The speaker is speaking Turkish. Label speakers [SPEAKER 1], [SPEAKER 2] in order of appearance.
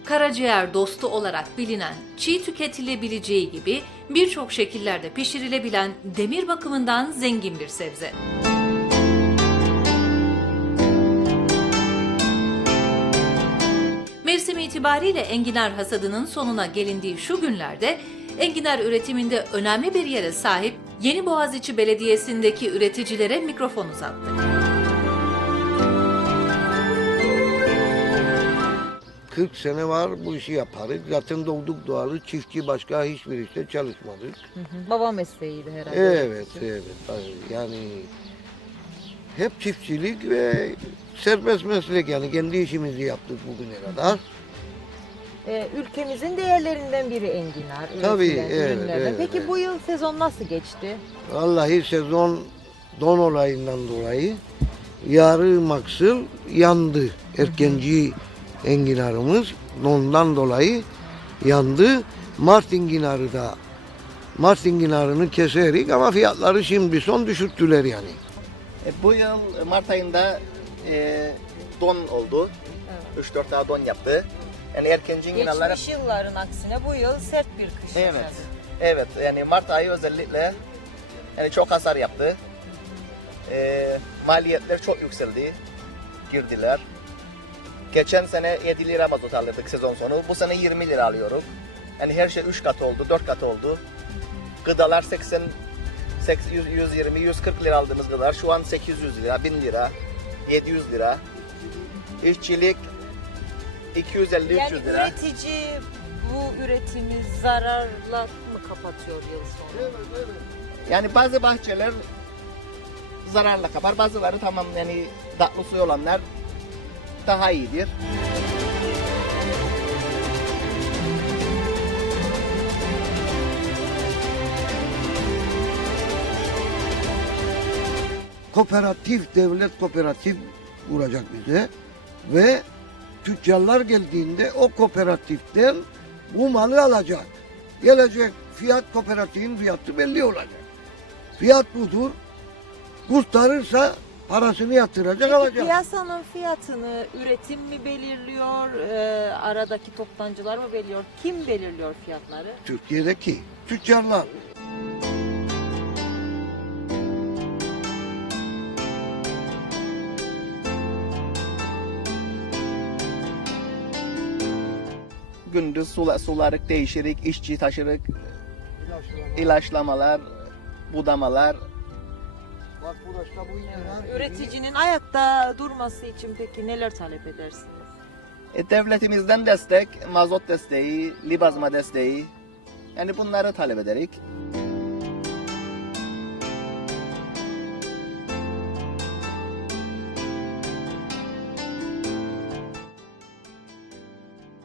[SPEAKER 1] karaciğer dostu olarak bilinen, çiğ tüketilebileceği gibi birçok şekillerde pişirilebilen demir bakımından zengin bir sebze. Mevsim itibariyle enginar hasadının sonuna gelindiği şu günlerde enginar üretiminde önemli bir yere sahip Yeniboğaziçi Belediyesi'ndeki üreticilere mikrofon uzattık.
[SPEAKER 2] ...40 sene var bu işi yaparız. Zaten doğduk doğalı çiftçi, başka hiçbir işte çalışmadık.
[SPEAKER 3] Baba mesleğiydi herhalde.
[SPEAKER 2] Evet. Yani hep çiftçilik ve serbest meslek, yani kendi işimizi yaptık bugüne kadar.
[SPEAKER 3] Ülkemizin değerlerinden biri enginar.
[SPEAKER 2] Tabii,
[SPEAKER 3] üretilen ürünlerden.
[SPEAKER 2] evet,
[SPEAKER 3] Peki
[SPEAKER 2] evet.
[SPEAKER 3] bu yıl sezon nasıl geçti?
[SPEAKER 2] Vallahi sezon don olayından dolayı yarı maksıl yandı. Erkenci enginarımız dondan dolayı yandı. Mart enginarını keserik ama fiyatları şimdi son düşürttüler yani.
[SPEAKER 4] Bu yıl Mart ayında don oldu.
[SPEAKER 3] Evet.
[SPEAKER 4] 3-4 daha don yaptı. Yani erkenci enginarlar...
[SPEAKER 3] Geçmiş yılların aksine bu yıl sert bir kış
[SPEAKER 4] Evet.
[SPEAKER 3] yaşadı.
[SPEAKER 4] Evet, yani Mart ayı özellikle yani çok hasar yaptı. Maliyetler çok yükseldi. Girdiler. Geçen sene 7 lira mazot alırdık sezon sonu. Bu sene 20 lira alıyoruz. Yani her şey 3 katı oldu, 4 katı oldu. Gıdalar 120, 140 lira aldığımız gıdalar şu an 800 lira, 1000 lira, 700 lira. İşçilik 250-300
[SPEAKER 3] Yani
[SPEAKER 4] lira.
[SPEAKER 3] üretici bu üretimi zararla mı kapatıyor yıl sonu?
[SPEAKER 4] Yani bazı bahçeler zararla kapar, bazıları tamam, yani tatlı suyu olanlar daha iyidir.
[SPEAKER 2] Kooperatif, devlet kooperatif vuracak bize ve tüccarlar geldiğinde o kooperatiften bu malı alacak. Gelecek fiyat, kooperatifin fiyatı belli olacak. Fiyat budur. Kurtarırsa parasını yatıracak,
[SPEAKER 3] Peki
[SPEAKER 2] alacak.
[SPEAKER 3] piyasanın fiyatını üretim mi belirliyor, aradaki toptancılar mı belirliyor? Kim belirliyor fiyatları?
[SPEAKER 2] Türkiye'deki tüccarlar.
[SPEAKER 4] Gündüz sularık değişirik, işçi taşırık, ilaçlamalar, budamalar.
[SPEAKER 2] Bak burası bu inan.
[SPEAKER 3] Üreticinin ayakta durması için peki neler talep edersiniz?
[SPEAKER 4] Devletimizden destek, mazot desteği, libazma desteği. Yani bunları talep ederek.